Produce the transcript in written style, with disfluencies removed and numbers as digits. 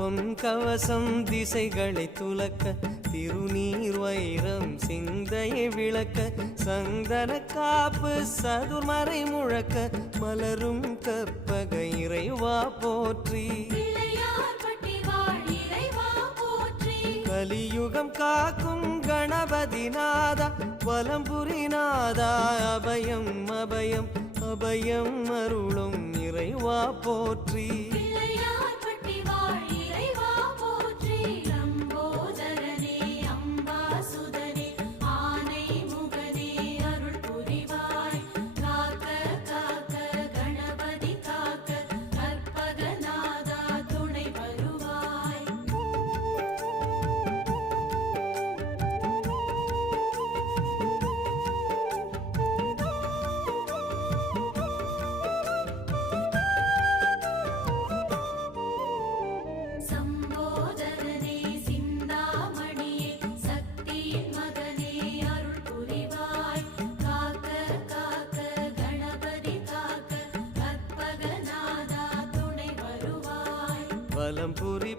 பொன் கவசம் திசைகளை துலக்க திருநீர் வைரம் சிந்தையை விளக்க சந்தன காப்பு சதுர்மறை முழக்க மலரும் கற்பக இறைவா போற்றி கலியுகம் காக்கும் கணபதி நாதா வலம்புரி நாதா அபயம் அபயம் அபயம் அருளும் இறைவா போற்றி வலம்புரி